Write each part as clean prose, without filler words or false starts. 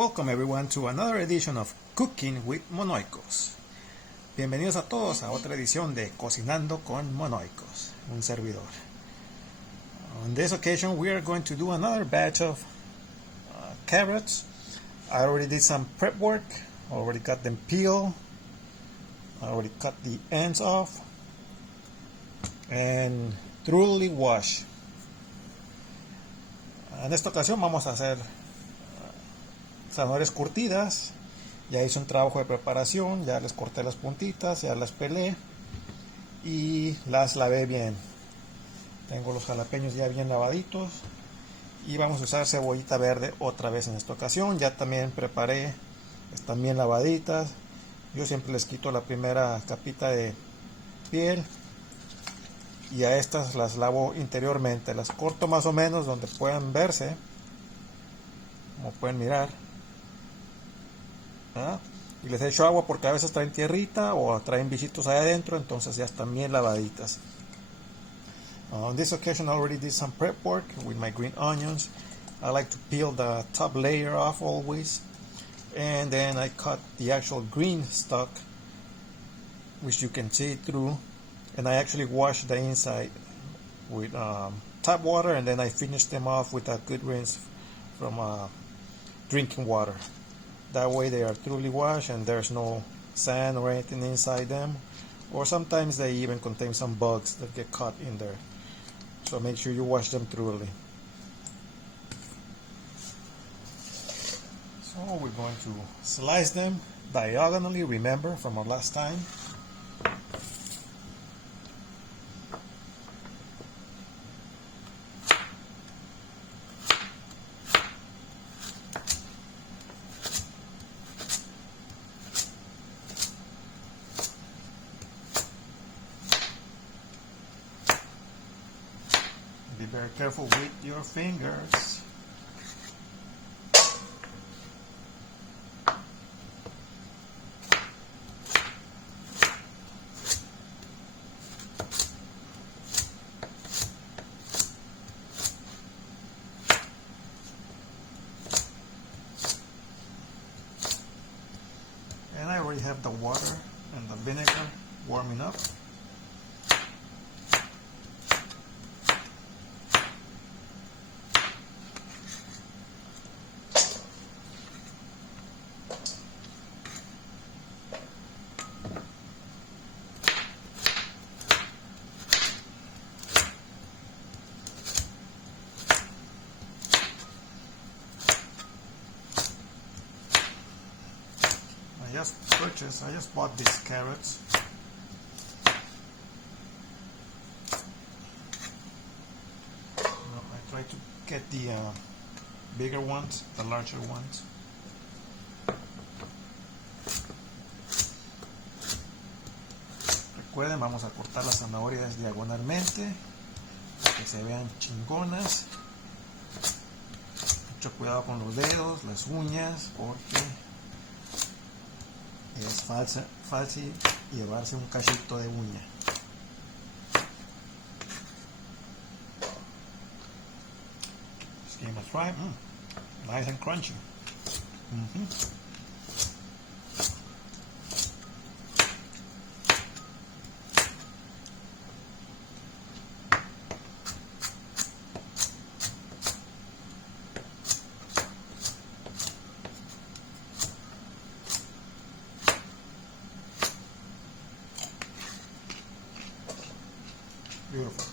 Welcome everyone to another edition of Cooking with Monoicos. Bienvenidos a todos a otra edición de Cocinando con Monoicos, un servidor. On this occasion we are going to do another batch of carrots. I already did some prep work, already got them peeled, I already cut the ends off and thoroughly washed. En esta ocasión vamos a hacer zanahorias curtidas. Ya hice un trabajo de preparación, ya les corté las puntitas, ya las pelé y las lavé bien. Tengo los jalapeños ya bien lavaditos y vamos a usar cebollita verde otra vez en esta ocasión. Ya también preparé, están bien lavaditas. Yo siempre les quito la primera capita de piel y a estas las lavo interiormente, las corto más o menos donde puedan verse, como pueden mirar. Y les echo agua porque a veces traen tierrita o traen bichitos ahí adentro, entonces ya están bien lavaditas. On this occasion I already did some prep work with my green onions. I like to peel the top layer off always, and then I cut the actual green stalk, which you can see through, and I actually wash the inside with tap water, and then I finish them off with a good rinse from drinking water. That way they are thoroughly washed and there's no sand or anything inside them, or sometimes they even contain some bugs that get caught in there, so make sure you wash them thoroughly. So we're going to slice them diagonally, remember from our last time. Be very careful with your fingers. And I already have the water and the vinegar warming up. I just bought these carrots. I try to get the bigger ones, the larger ones. Recuerden, vamos a cortar las zanahorias diagonalmente para que se vean chingonas. Mucho cuidado con los dedos, las uñas, porque es fácil llevarse un cachito de uña. This game is right. Nice and crunchy. Beautiful.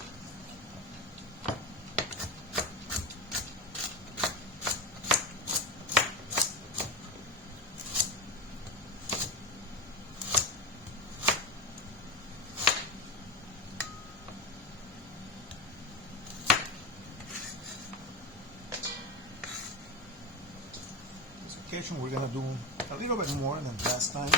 This occasion we're going to do a little bit more than last time.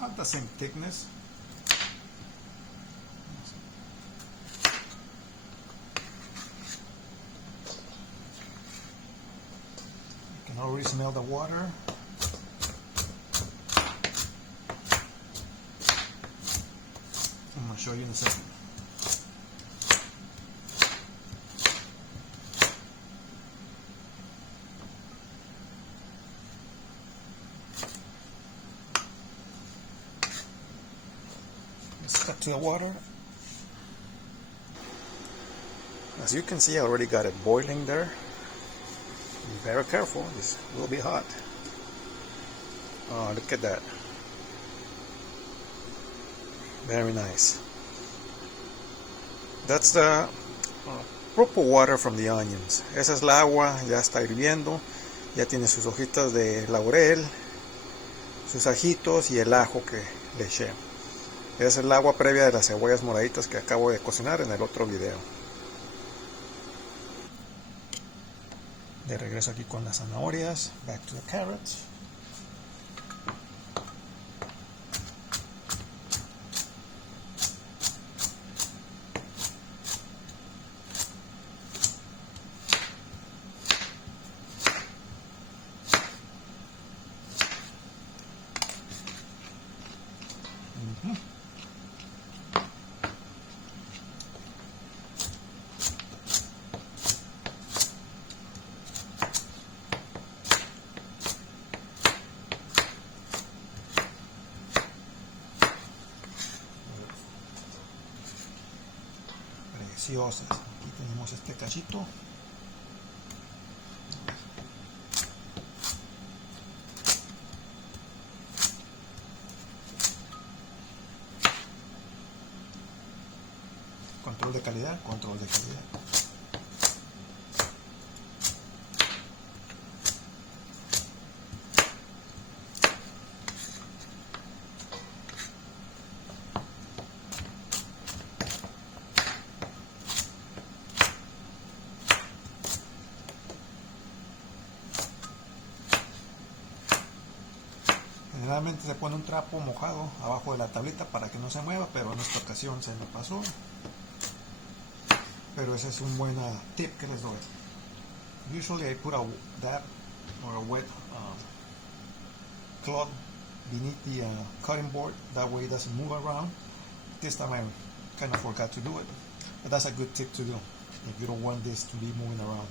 not the same thickness. You can already smell the water. I'm going to show you in a second. Let's cut to the water. As you can see, I already got it boiling there. Be very careful, this will be hot. Oh, look at that. Very nice. That's the purple water from the onions. Esa es la agua, ya está hirviendo. Ya tiene sus hojitas de laurel, sus ajitos y el ajo que le eché. Esa es el agua previa de las cebollas moraditas que acabo de cocinar en el otro video. De regreso aquí con las zanahorias. Back to the carrots. Preciosas. Aquí tenemos este cachito. Control de calidad, control de calidad. Generalmente se pone un trapo mojado abajo de la tablita para que no se mueva, pero en esta ocasión se me pasó. Pero ese es un buen tip que les doy. Usually I put that or a wet cloth beneath the cutting board, that way it doesn't move around. This time I kind of forgot to do it, but that's a good tip to do if you don't want this to be moving around.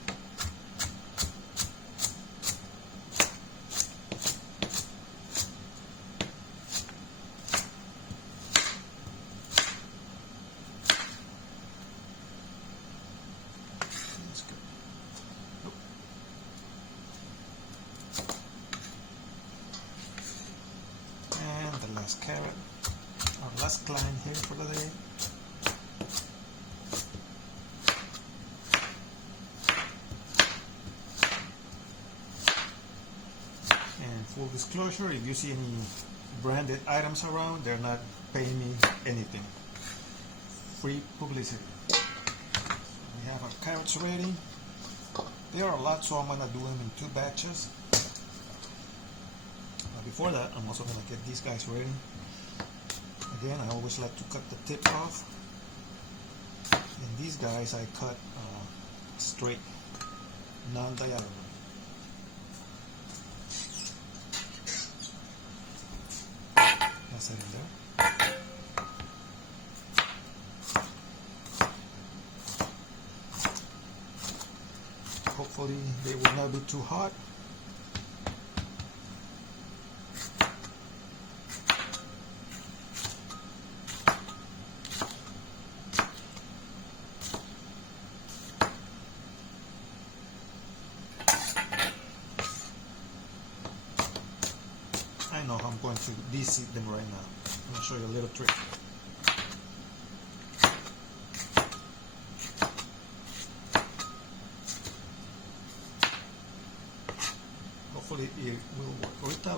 Last carrot, our last client here for the day. And full disclosure, if you see any branded items around, they're not paying me anything. Free publicity. So we have our carrots ready. There are a lot, so I'm gonna do them in 2 batches. Before that, I'm also going to get these guys ready. Again, I always like to cut the tip off. And these guys I cut straight, non-diagonal. That's it in there. Hopefully they will not be too hot. I know how I'm going to de-seed them right now. I'm going to show you a little trick. Hopefully it will work. Ahorita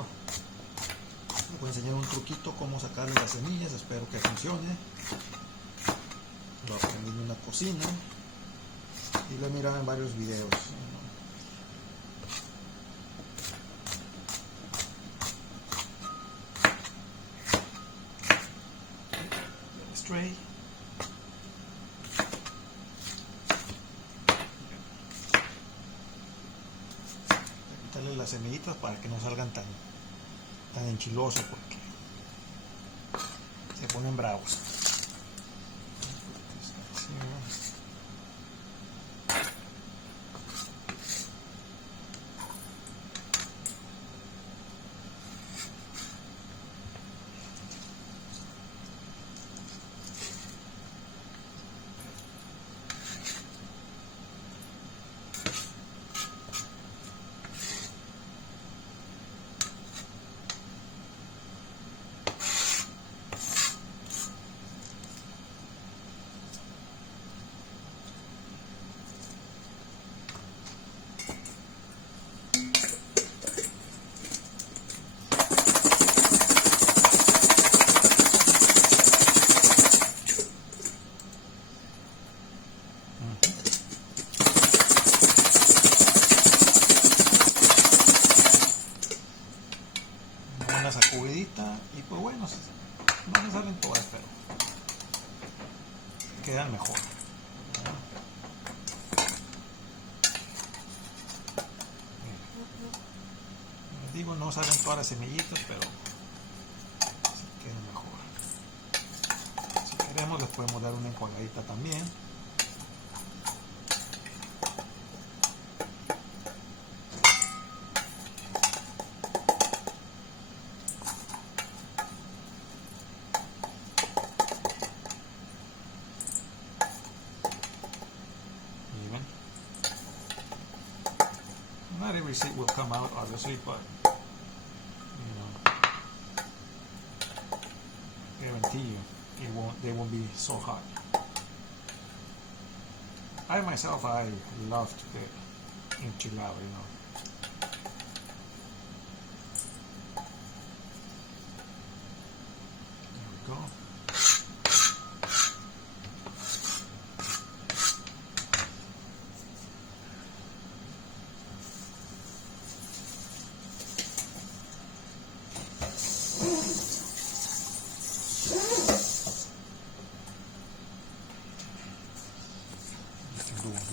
les voy a enseñar un truquito cómo sacarle las semillas, espero que funcione. Lo aprendí en una cocina y lo he mirado en varios videos. tray. Quitarle las semillitas para que no salgan tan enchilosos porque se ponen bravos. Una sacudidita y pues bueno, no se salen todas, pero quedan mejor. Les digo, no salen todas las semillitas, pero quedan mejor. Si queremos les podemos dar una enjuagadita también. Not every seed will come out, obviously, but you know, guarantee you they won't be so hot. I myself, I love to get enchilada, you know. There we go.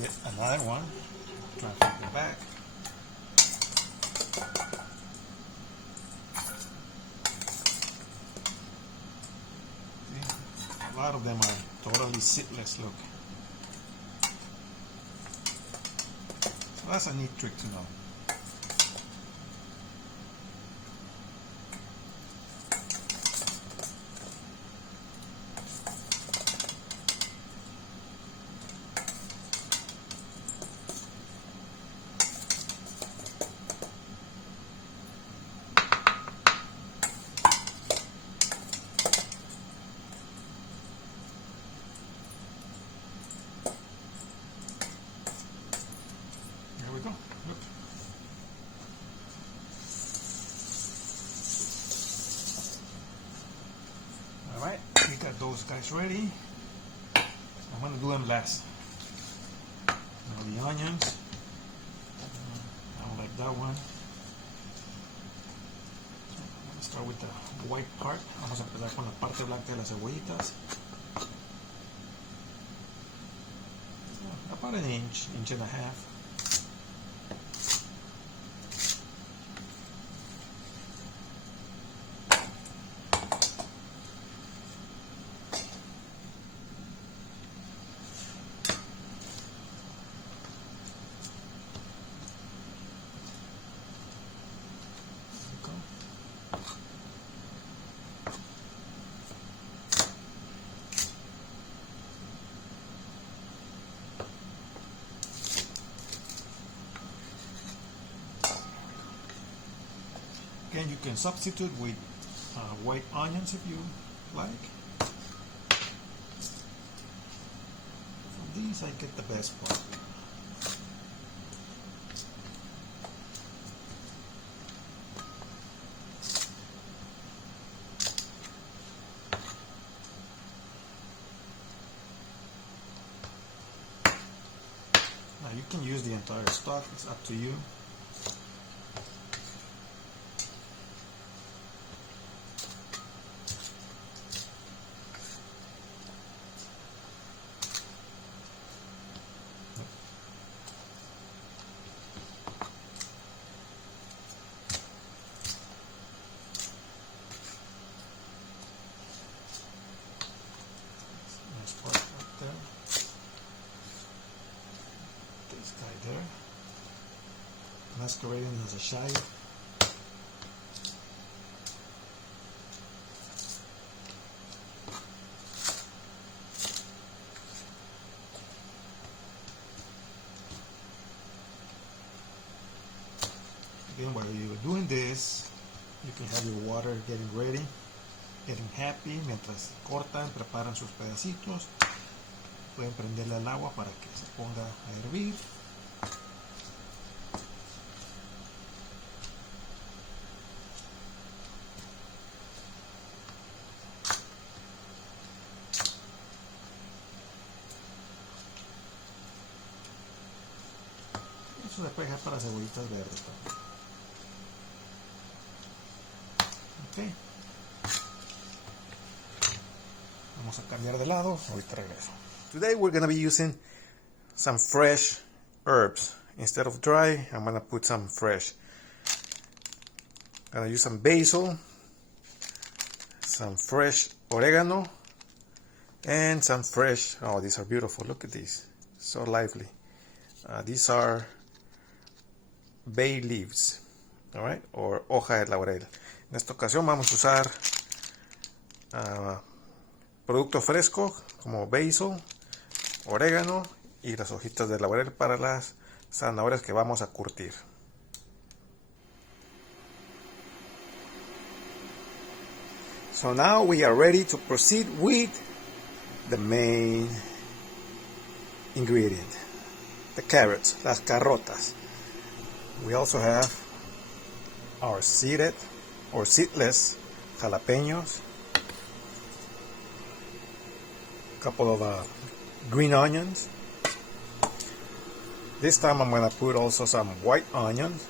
Get another one, try to flip it back. See? A lot of them are totally seedless, look. So that's a neat trick to know. Alright, we got those guys ready. I'm going to do them last. Now the onions. I don't like that one. So I'm going to start with the white part. Vamos a empezar con la parte blanca de las cebollitas. About an inch and a half. Again, you can substitute with white onions if you like. For these, I get the best part. Now you can use the entire stock, it's up to you. masquerading as a child. Again, while you're doing this, you can have your water getting ready, getting happy. Mientras cortan, preparan sus pedacitos, pueden prenderle al agua para que se ponga a hervir. Eso se puede dejar para cebollitas verdes también. Okay. Vamos a cambiar de lado, ahorita regreso. Today we're going to be using some fresh herbs. Instead of dry, I'm going to put some fresh. I'm going to use some basil, some fresh oregano, and some fresh, oh, these are beautiful, look at these, so lively. These are bay leaves, all right, or hoja de laurel. En esta ocasión vamos a usar producto fresco como basil, orégano y las hojitas de laurel para las zanahorias que vamos a curtir. So now we are ready to proceed with the main ingredient, the carrots, las carrotas. We also have our seeded or seedless jalapeños, a couple of green onions. This time I'm going to put also some white onions,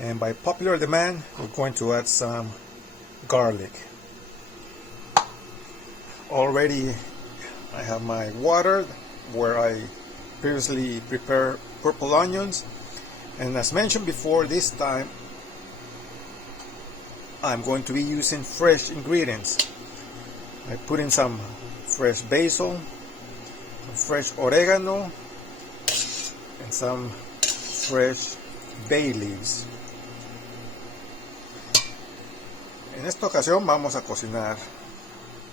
and by popular demand we're going to add some garlic. Already I have my water where I previously prepared purple onions, and as mentioned before, this time I'm going to be using fresh ingredients. I put in some fresh basil, some fresh oregano, and some fresh bay leaves. En esta ocasión vamos a cocinar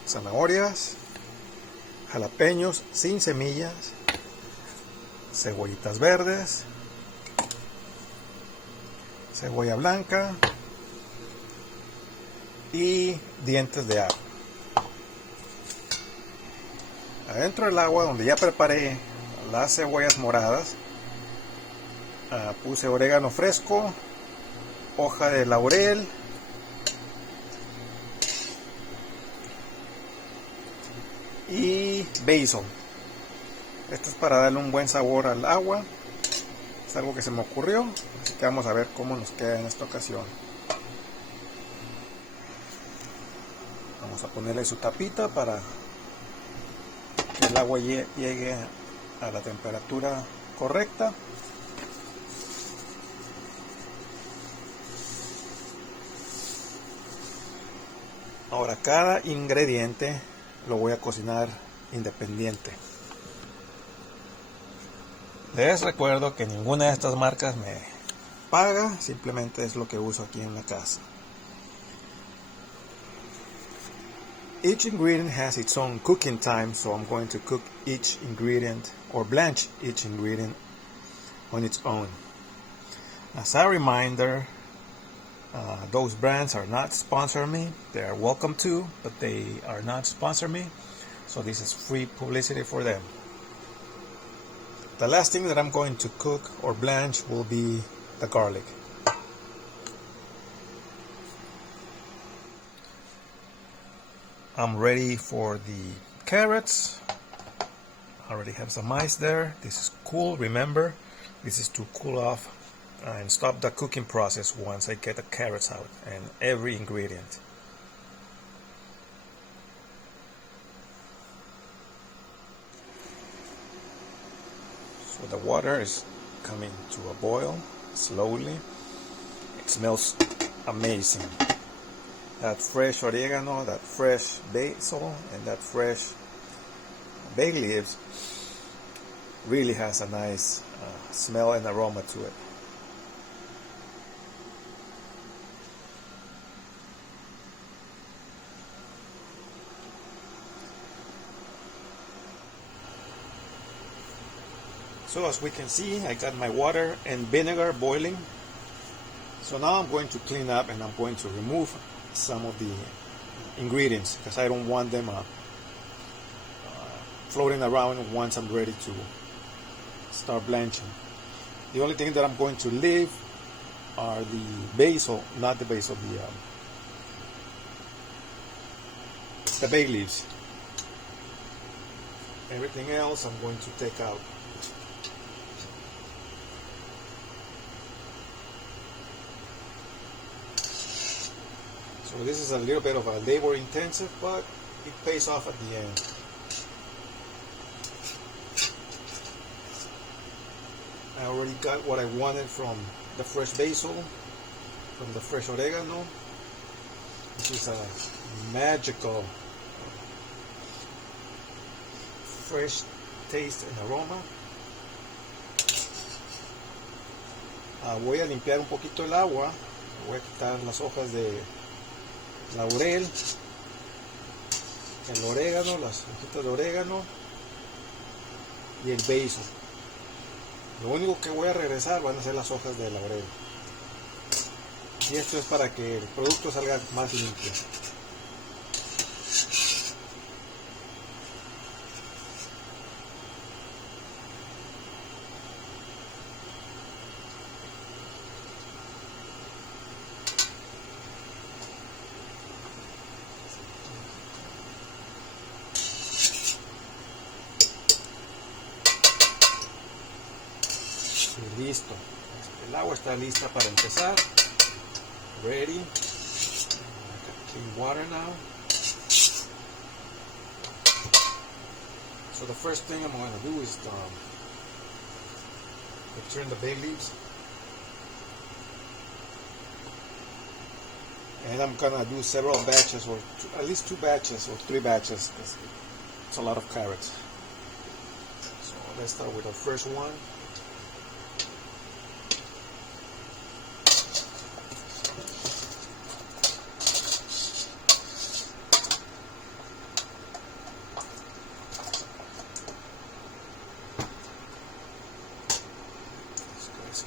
zanahorias, jalapeños sin semillas, cebollitas verdes, cebolla blanca y dientes de ajo. Adentro del agua, donde ya preparé las cebollas moradas, puse orégano fresco, hoja de laurel, y basil. Esto es para darle un buen sabor al agua. Es algo que se me ocurrió, así que vamos a ver cómo nos queda en esta ocasión. Vamos a ponerle su tapita para que el agua llegue a la temperatura correcta. Ahora cada ingrediente lo voy a cocinar independiente. Les recuerdo que ninguna de estas marcas me paga, simplemente es lo que uso aquí en la casa. Each ingredient has its own cooking time, so I'm going to cook each ingredient or blanch each ingredient on its own. As a reminder, those brands are not sponsoring me. They are welcome to, but they are not sponsoring me, so this is free publicity for them. The last thing that I'm going to cook or blanch will be the garlic. I'm ready for the carrots. I already have some ice there. This is cool. Remember, this is to cool off and stop the cooking process once I get the carrots out and every ingredient. So the water is coming to a boil slowly. It smells amazing. That fresh oregano, that fresh basil, and that fresh bay leaves really has a nice smell and aroma to it. So as we can see, I got my water and vinegar boiling. So now I'm going to clean up and I'm going to remove some of the ingredients because I don't want them floating around once I'm ready to start blanching. The only thing that I'm going to leave are the basil, not the basil, the bay leaves. Everything else I'm going to take out. So this is a little bit of a labor intensive, but it pays off at the end. I already got what I wanted from the fresh basil, from the fresh oregano, which is a magical fresh taste and aroma. Voy a limpiar un poquito el agua, voy a quitar las hojas de laurel, el orégano, las hojitas de orégano y el basil. Lo único que voy a regresar van a ser las hojas de laurel. Y esto es para que el producto salga más limpio. Y listo, el agua está lista para empezar. Ready. Clean water now. So the first thing I'm going to do is turn the bay leaves, and I'm gonna do several batches, or at least 2 batches or 3 batches. It's a lot of carrots. So let's start with the first one.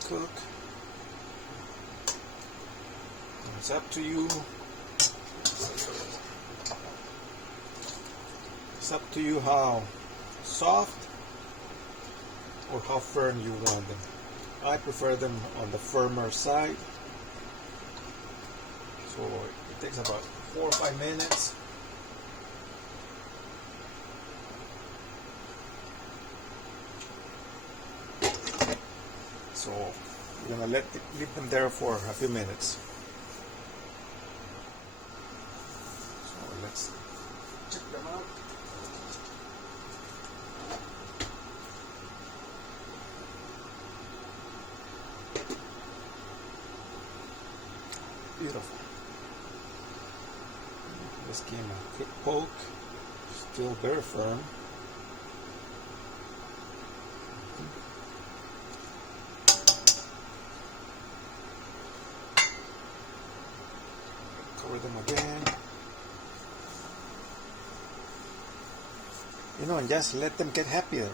Cook. It's up to you. It's up to you how soft or how firm you want them. I prefer them on the firmer side. So it takes about 4 or 5 minutes. So we're gonna leave them there for a few minutes. So let's check them out. Beautiful. Just give them a quick poke. Still very firm. Cover them again. You know, and just let them get happier.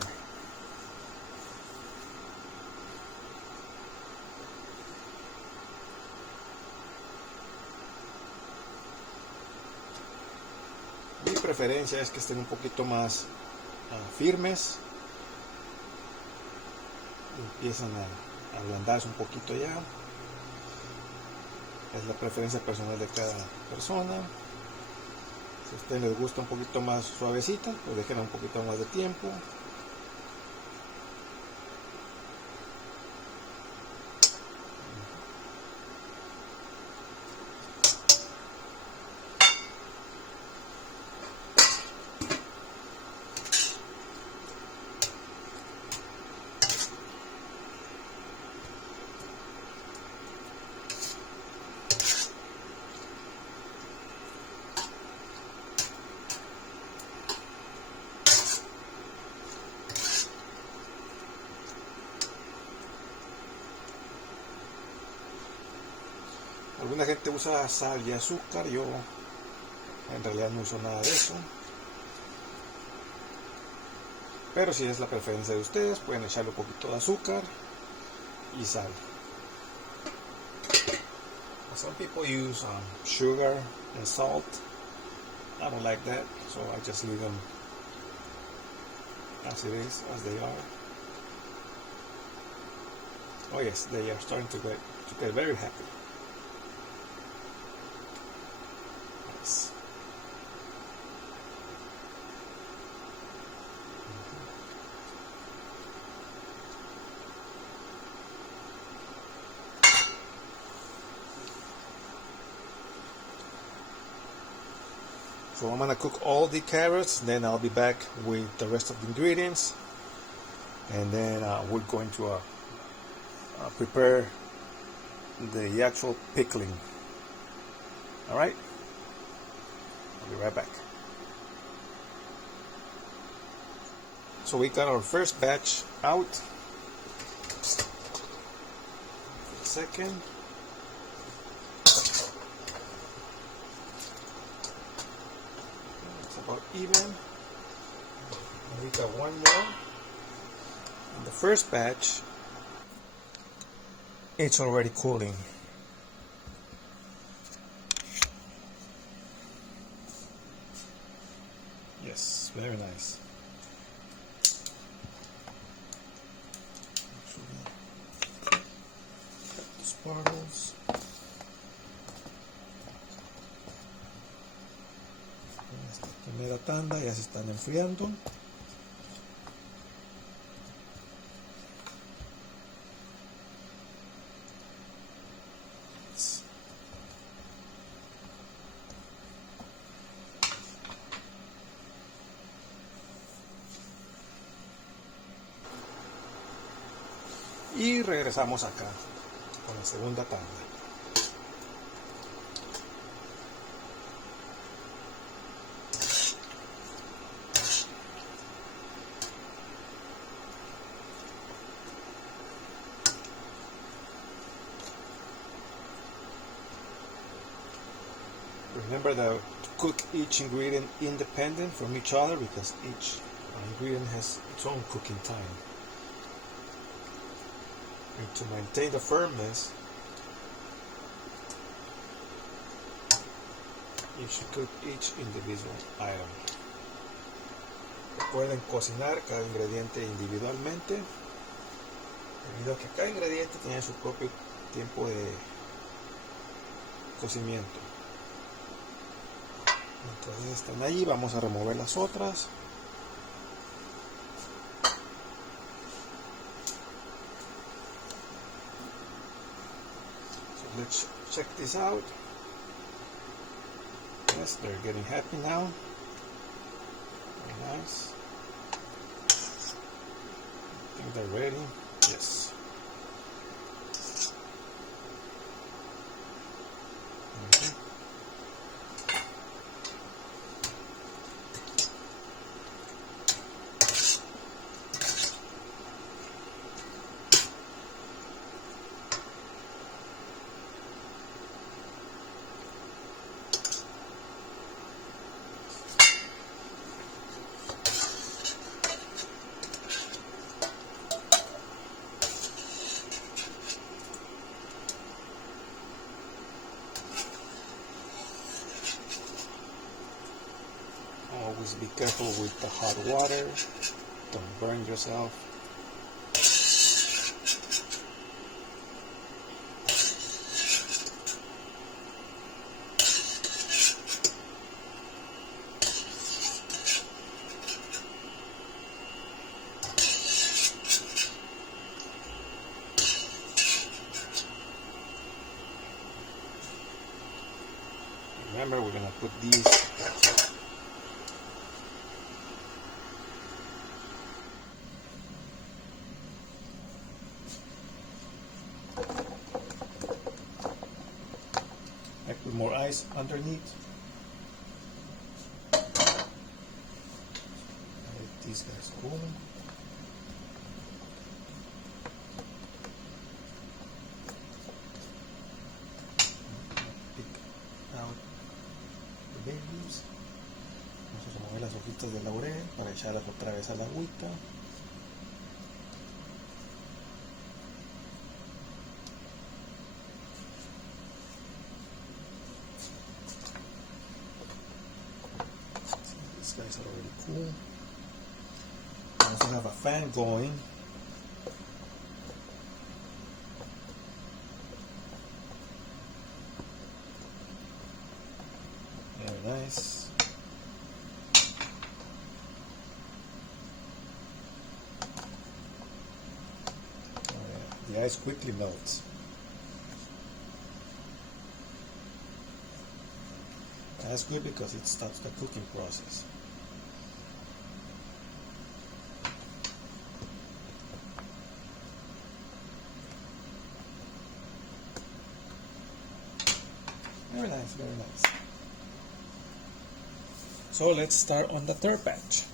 Mi preferencia es que estén un poquito más firmes. Empiezan a ablandarse un poquito ya. Es la preferencia personal de cada persona. Si a ustedes les gusta un poquito más suavecita, pues déjenla un poquito más de tiempo. Alguna gente usa sal y azúcar, yo en realidad no uso nada de eso. Pero si es la preferencia de ustedes, pueden echarle un poquito de azúcar y sal. Some people use sugar and salt. I don't like that, so I just leave them as it is, as they are. Oh yes, they are starting to get very happy. Nice. So I'm gonna cook all the carrots, then I'll be back with the rest of the ingredients, and then we're going to prepare the actual pickling. All right, I'll be right back. So we got our first batch out. Second. About even, and we got one more. And the first batch, it's already cooling. Yes, very nice. Cut the sparkles. Primera tanda ya se están enfriando. Y regresamos acá con la segunda tanda. Remember to cook each ingredient independent from each other because each ingredient has its own cooking time. And to maintain the firmness, you should cook each individual item. Pueden cocinar cada ingrediente individualmente, debido a que cada ingrediente tiene su propio tiempo de cocimiento. Entonces están allí, vamos a remover las otras. So let's check this out. Yes, they're getting happy now. Very nice. I think they're ready. Yes. Always be careful with the hot water, don't burn yourself. Remember, we're going to put these with more ice underneath. Let these guys cool. bay leaves. Vamos a remover las hojitas de laurel para echarlas otra vez a la agüita. These guys are already cool. I also have a fan going. Very nice. The ice quickly melts. That's good because it starts the cooking process. Very nice, very nice. So let's start on the third batch.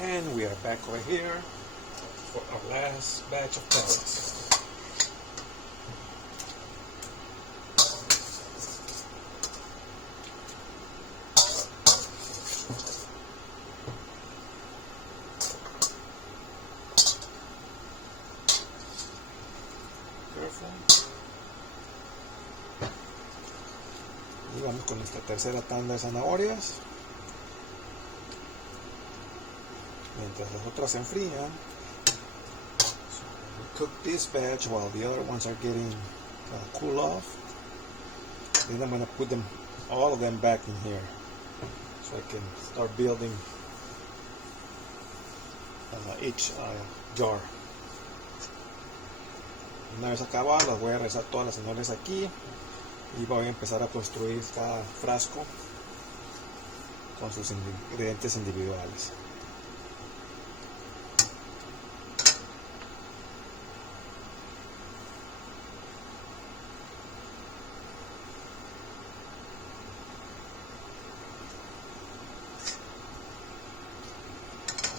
And we are back over here for our last batch of carrots. Y vamos con esta tercera tanda de zanahorias. Mientras las otras se enfrían. So we cook this batch while the other ones are getting cool off. Then I'm going to put them, all of them, back in here so I can start building each jar. Una vez acabadas, voy a regresar todas las zanahorias aquí y voy a empezar a construir cada frasco con sus ingredientes individuales.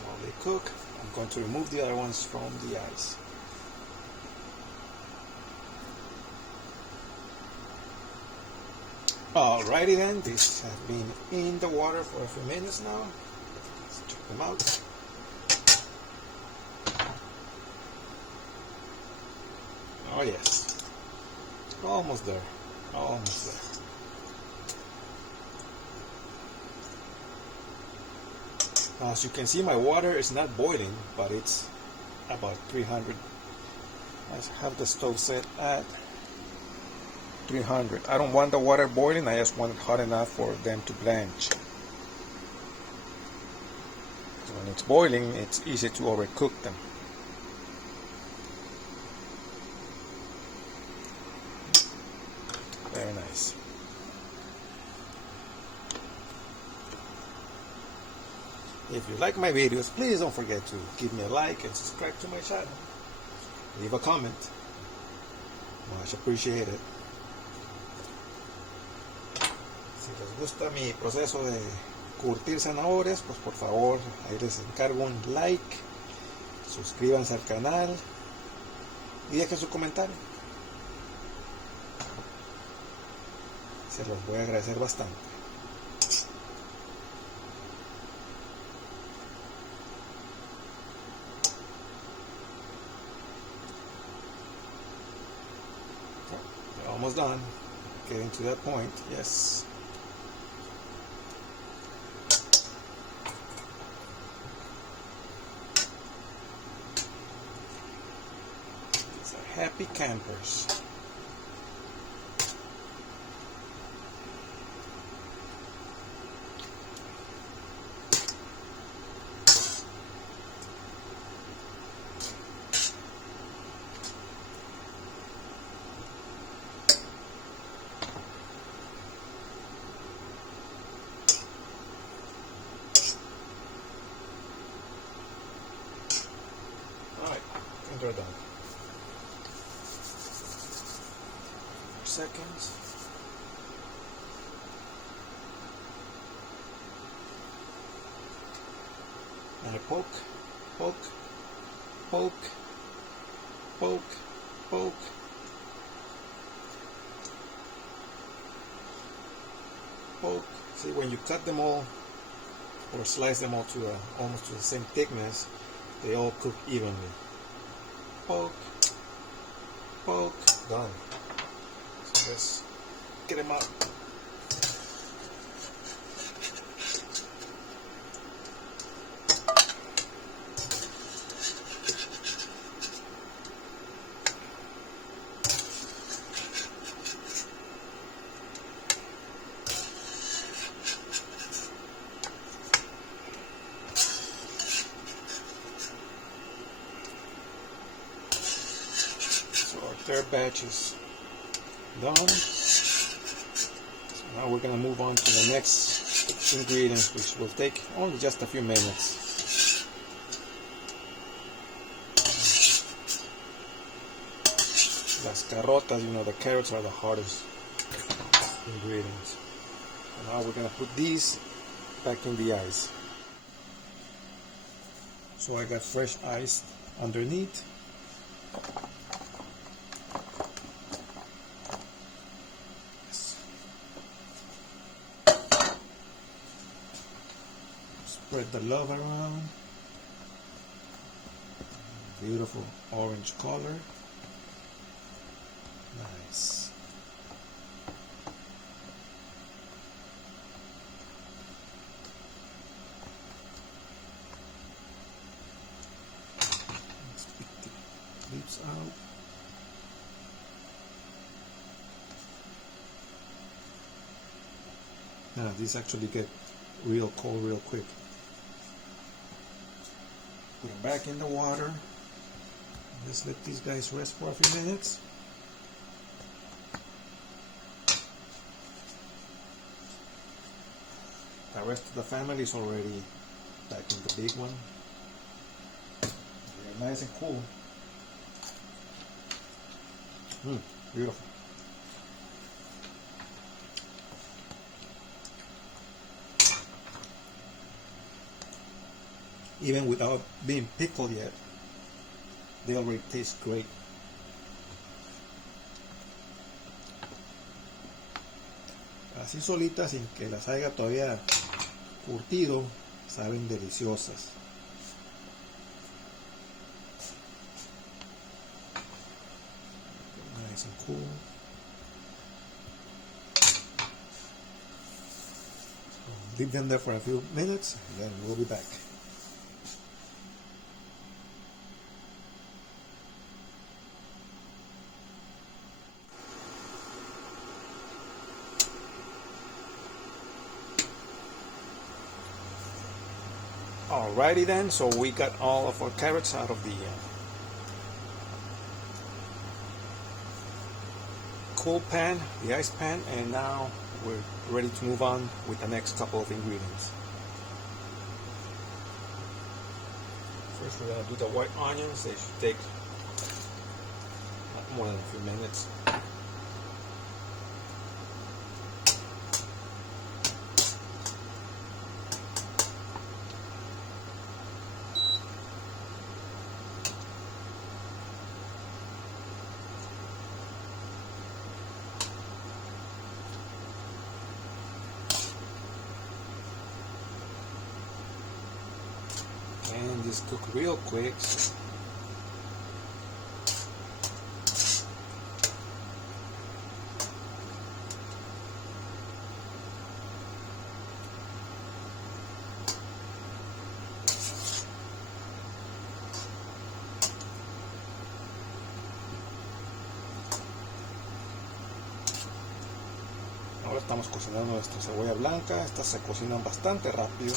While they cook, I'm going to remove the other ones from the ice. Alrighty then, these have been in the water for a few minutes now. Let's check them out. Oh yes, almost there, almost there. As you can see, my water is not boiling, but it's about 300. I have the stove set at 300. I don't want the water boiling, I just want it hot enough for them to blanch. So when it's boiling, it's easy to overcook them. Very nice. If you like my videos, please don't forget to give me a like and subscribe to my channel. Leave a comment. Much appreciated. Si les gusta mi proceso de curtir zanahorias, pues por favor, ahí les encargo un like, suscríbanse al canal y dejen su comentario. Se los voy a agradecer bastante. We're almost done. Getting to that point, yes. These are happy campers. Alright, and they're done. Seconds. And I poke, poke, poke, poke, poke. poke. See, when you cut them all or slice them all to almost to the same thickness, they all cook evenly. Poke, poke, done. So let's get them out. Third batch is done. So now we're going to move on to the next ingredients, which will take only just a few minutes. Las carotas, you know, the carrots are the hardest ingredients. And now we're going to put these back in the ice. So I got fresh ice underneath. Spread the love around. Beautiful orange color. Nice. Let's pick the leaves out. Now these actually get real cold real quick. Put them back in the water. Let's let these guys rest for a few minutes. The rest of the family is already back in the big one. They're nice and cool. Beautiful. Even without being pickled yet, they already taste great. Así solitas, sin que las haya todavía curtido, saben deliciosas. Nice and cool. Leave them there for a few minutes, and then we'll be back. Alrighty then, so we got all of our carrots out of the cool pan, the ice pan, and now we're ready to move on with the next couple of ingredients. First we're going to do the white onions. They should take not more than a few minutes. And just cook real quick. Ahora estamos cocinando nuestra cebolla blanca. Estas se cocinan bastante rápido.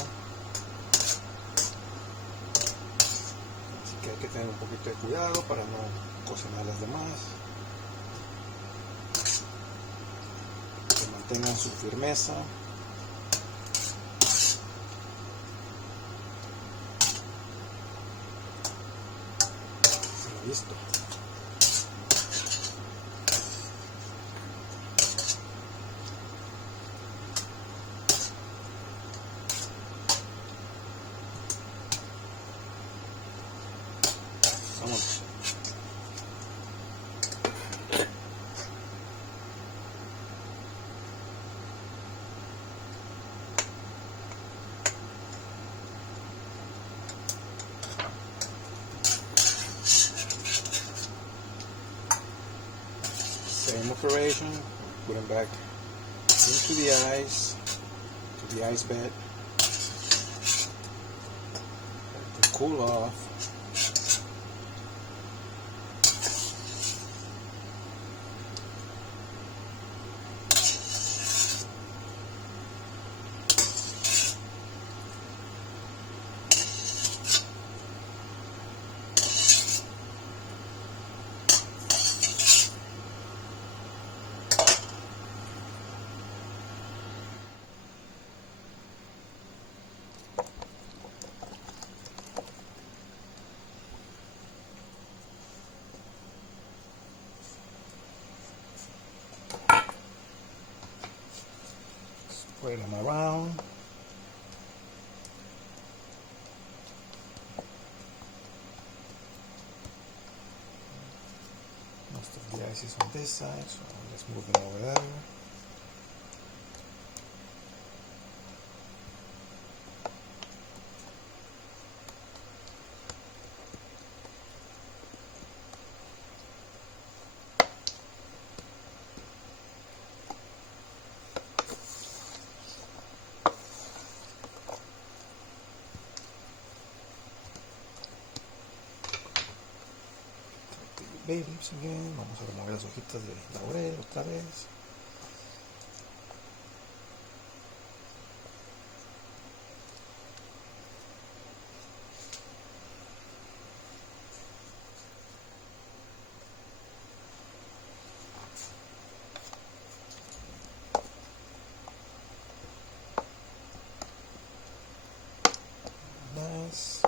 Hay que tener un poquito de cuidado para no cocinar las demás, que mantengan su firmeza. Y listo. Vámonos. preparation. Put them back into the ice, to the ice bed. Let them cool off. Spread them around. Most of the ice is on this side, so let's move it over there. Bay leaves again. Vamos a remover las hojitas de laurel otra vez. Más.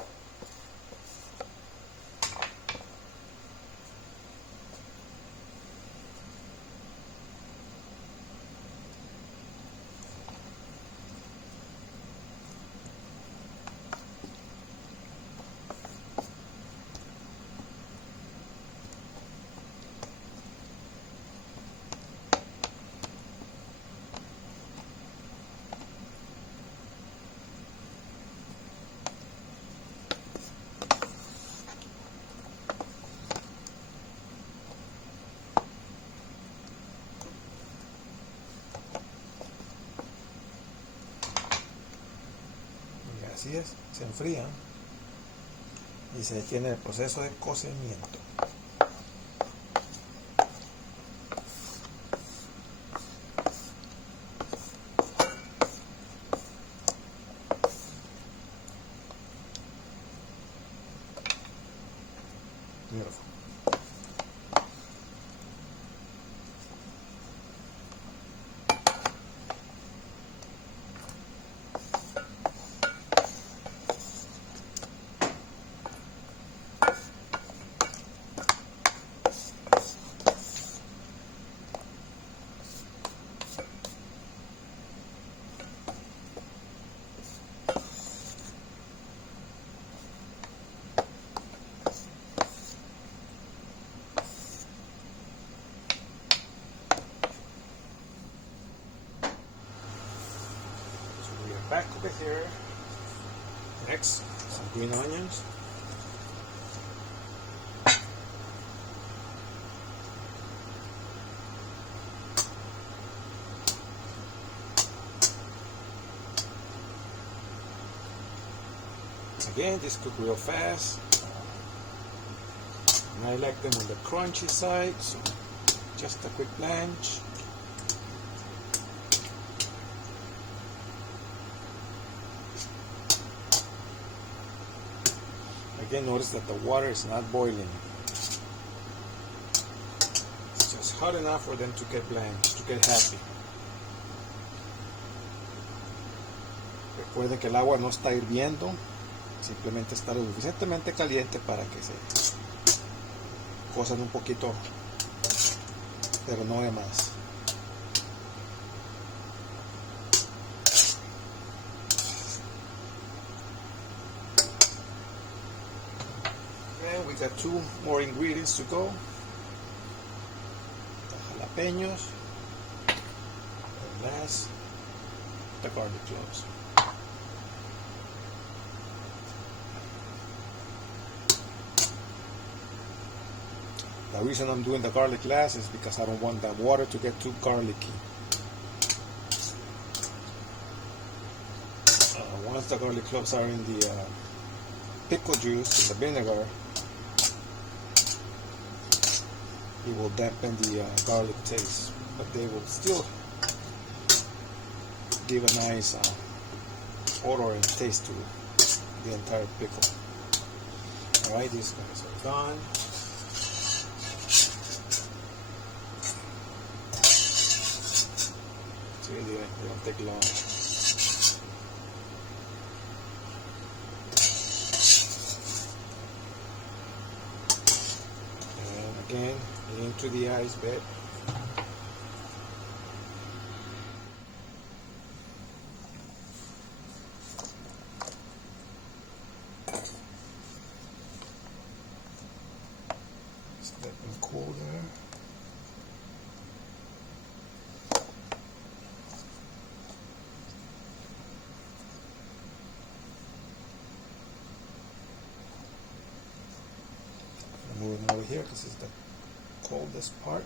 Así es, se enfrían y se detiene el proceso de cocimiento. Beautiful. Back over here. Next, some green onions. Again, this cook real fast. And I like them on the crunchy side, so just a quick blanch. Again, notice that the water is not boiling. It's just hot enough for them to get blanched, to get happy. Recuerden que el agua no está hirviendo, simplemente está lo suficientemente caliente para que se cozan un poquito, pero no de más. We got 2 more ingredients to go. The jalapeños, and last, the garlic cloves. The reason I'm doing the garlic last is because I don't want the water to get too garlicky. Once the garlic cloves are in the pickle juice, in the vinegar, it will dampen the garlic taste, but they will still give a nice odor and taste to the entire pickle. Alright, these guys are done. It's really, they don't take long. And again, into the ice bed. Let them cool there. Move them over here. This is the coldest part.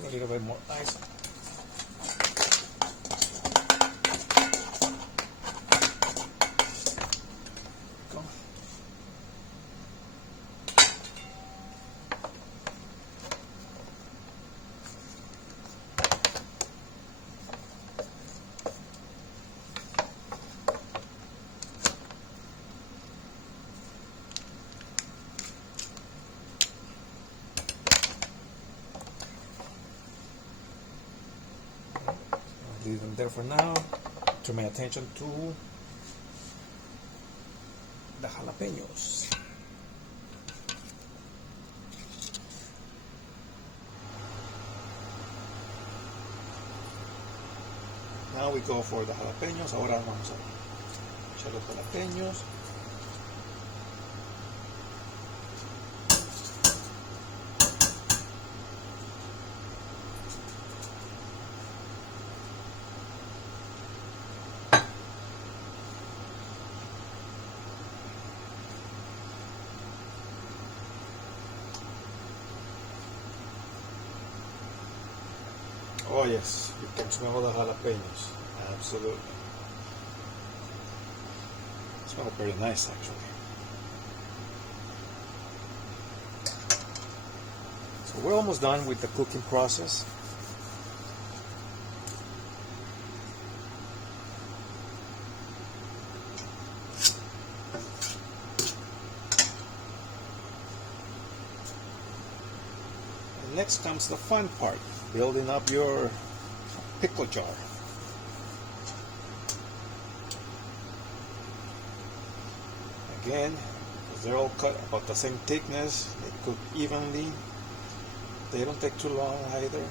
A little bit more ice. Go. Leave them there for now. Turn my attention to the jalapeños. Now we go for the jalapeños. Ahora vamos a echar los jalapeños. Oh yes, you can smell the jalapeños. Absolutely. It smells very nice actually. So we're almost done with the cooking process. And next comes the fun part. Building up your pickle jar. Again, because they're all cut about the same thickness, they cook evenly. They don't take too long either.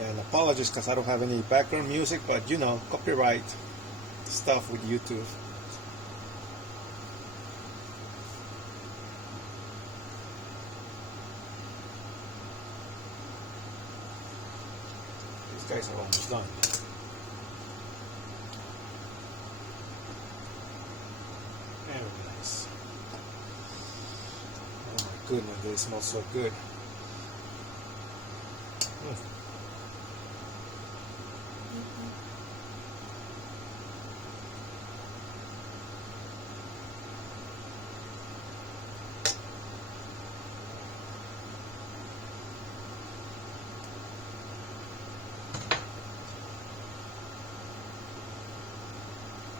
And apologies because I don't have any background music, but you know, copyright stuff with YouTube. These guys are almost done. Very nice. Oh my goodness, they smell so good.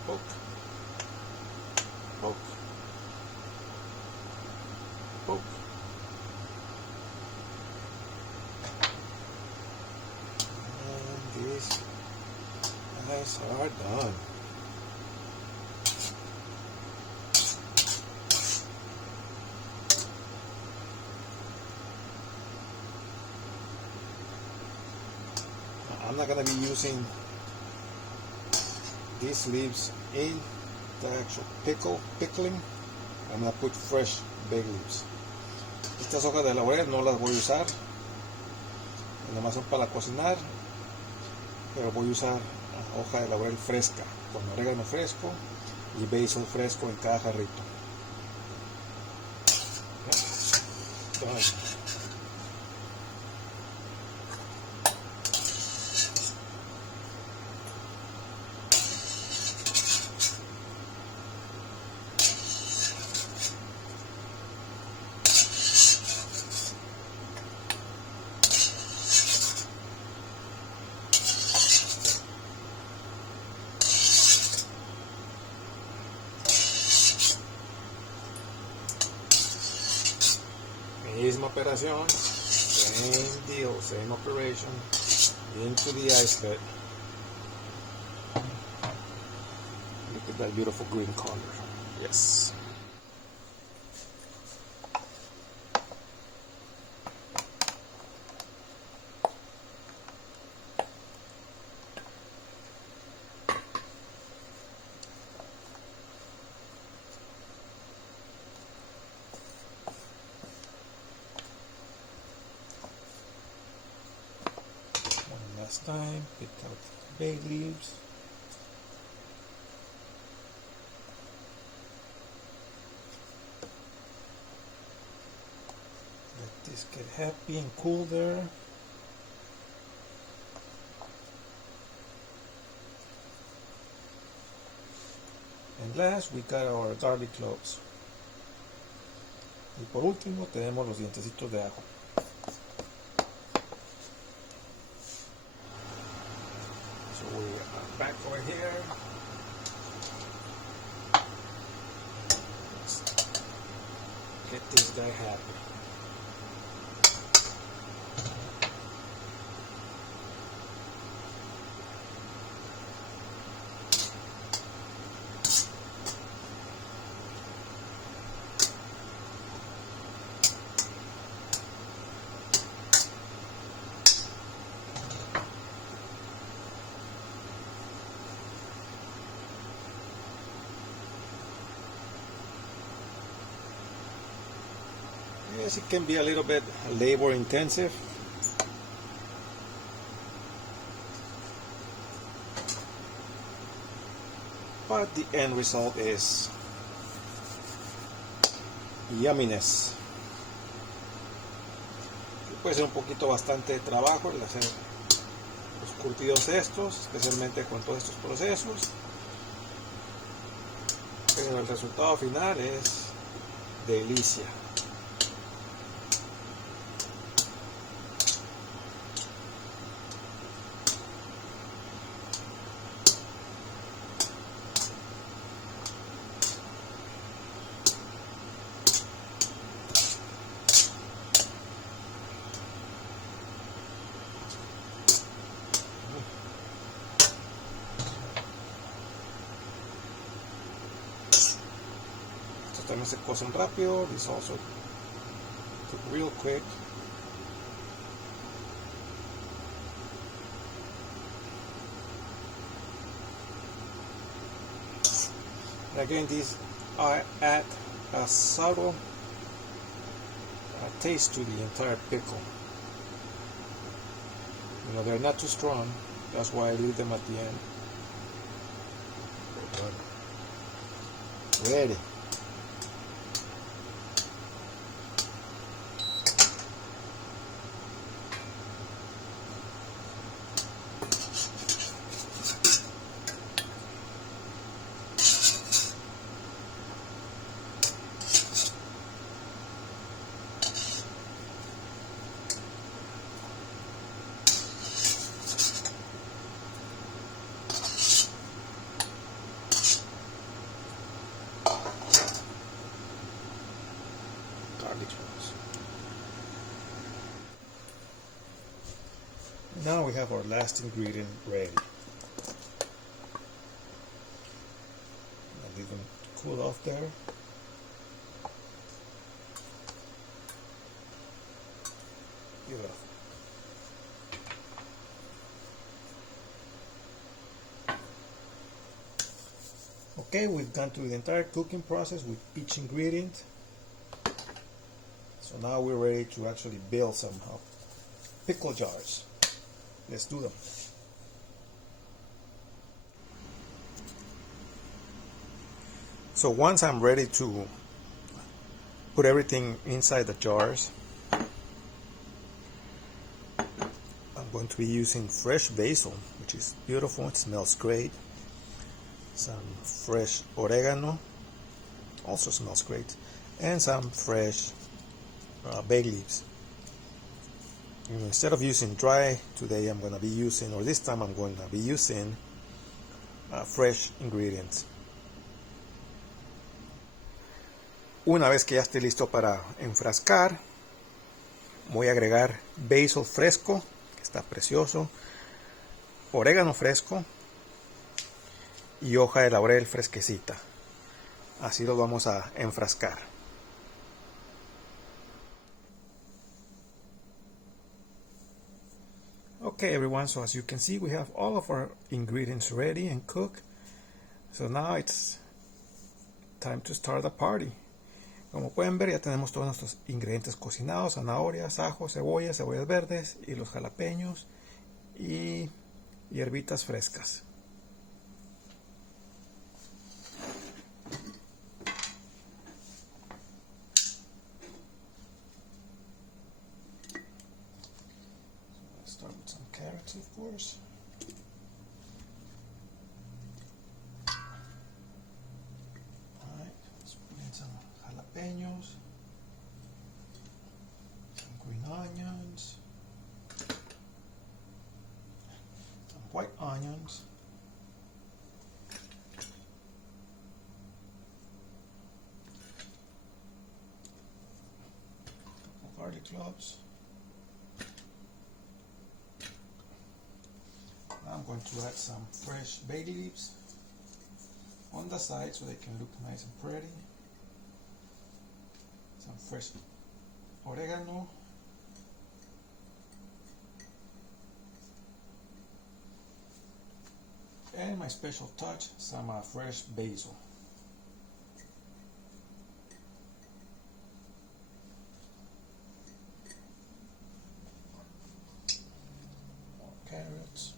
Poke. Poke. Poke. And these guys are done. I'm not going to be using these leaves in the actual pickling. I'm going to put fresh bay leaves. Estas hojas de laurel no las voy a usar, nomás son para cocinar, pero voy a usar hoja de laurel fresca, con orégano fresco y basil fresco en cada jarrito. Done. Misma operación, same deal, same operation, into the ice bed. Look at that beautiful green color. Yes. Last time, pick out bay leaves. Let this get happy and cool there. And last, we got our garlic cloves. Y por último, tenemos los dientecitos de ajo. We are back over here. Let's get this guy happy. Yes, it can be a little bit labor intensive, but the end result is yumminess. Puede ser un poquito bastante de trabajo el hacer los curtidos estos, especialmente con todos estos procesos, pero el resultado final es delicia. También se cocen rápido. This also cook real quick. And again, these add a subtle taste to the entire pickle. You know, they're not too strong. That's why I leave them at the end. Ready. Now we have our last ingredient ready. I'll leave them cool off there. Beautiful. Okay, we've gone through the entire cooking process with each ingredient. So now we're ready to actually build some pickle jars. Let's do them. So once I'm ready to put everything inside the jars, I'm going to be using fresh basil, which is beautiful, it smells great. Some fresh oregano, also smells great, and some fresh bay leaves. Instead of using dry today, I'm going to be using, or this time I'm going to be using fresh ingredients. Una vez que ya esté listo para enfrascar, voy a agregar basil fresco, que está precioso, orégano fresco y hoja de laurel fresquecita. Así lo vamos a enfrascar. Okay everyone, so as you can see we have all of our ingredients ready and cooked. So now it's time to start the party. Como pueden ver, ya tenemos todos nuestros ingredientes cocinados: zanahorias, ajo, cebollas verdes y los jalapeños y hierbitas frescas. Let's start with some carrots, of course. Jalapeños, some green onions, some white onions, a couple garlic cloves. Now I'm going to add some fresh bay leaves on the side so they can look nice and pretty. Some fresh oregano, and my special touch, some fresh basil. More carrots.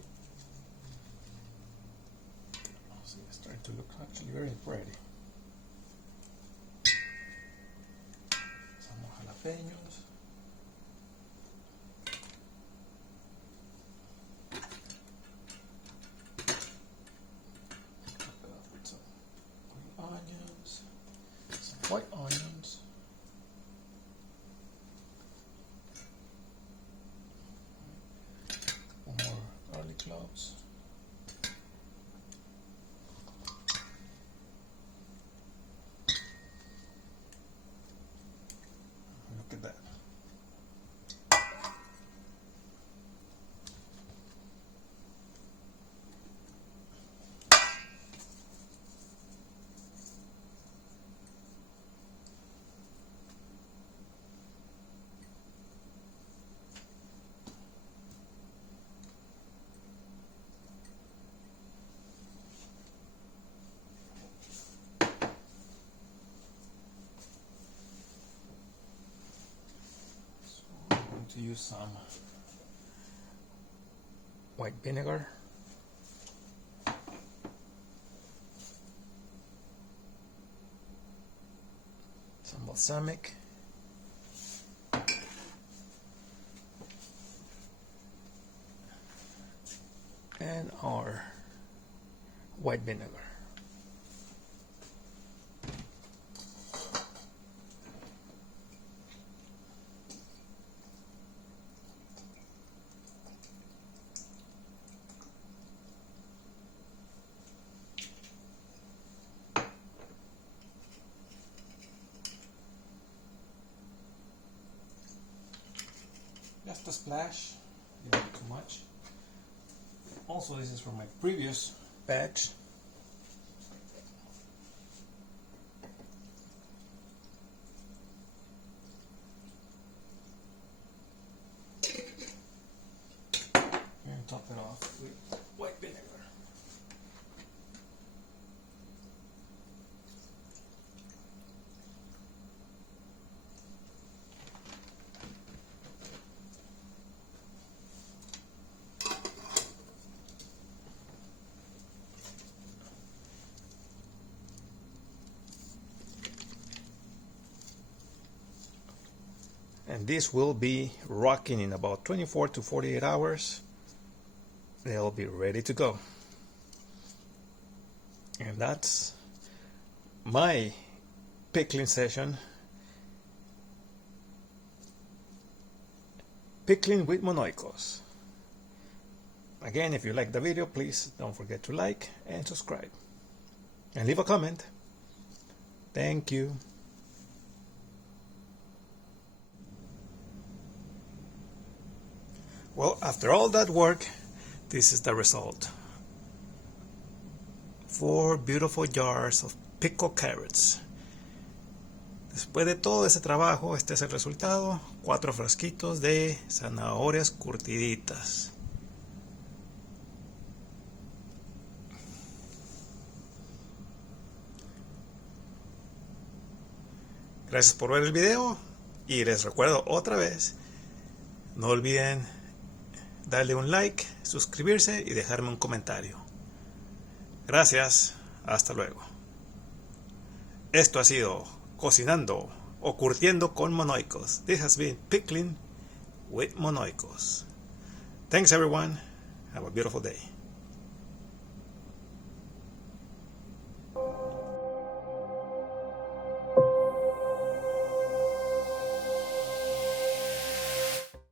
See, it's starting to look actually very pretty. Jalapeños. Some green onions, some white onions, more garlic cloves. Look at that. To use some white vinegar, some balsamic, and our white vinegar. Just a splash, you don't need too much. Also, this is from my previous batch. And top it off with white vinegar. And this will be rocking in about 24 to 48 hours. They'll be ready to go. And that's my pickling session. Pickling with monoicos. Again, if you like the video, please don't forget to like and subscribe. And leave a comment. Thank you. Well, after all that work, this is the result. 4 beautiful jars of pickled carrots. Después de todo ese trabajo, este es el resultado. 4 frasquitos de zanahorias curtiditas. Gracias por ver el video y les recuerdo otra vez, no olviden darle un like, suscribirse y dejarme un comentario. Gracias, hasta luego. Esto ha sido cocinando o curtiendo con monoicos. This has been pickling with monoicos. Thanks everyone. Have a beautiful day.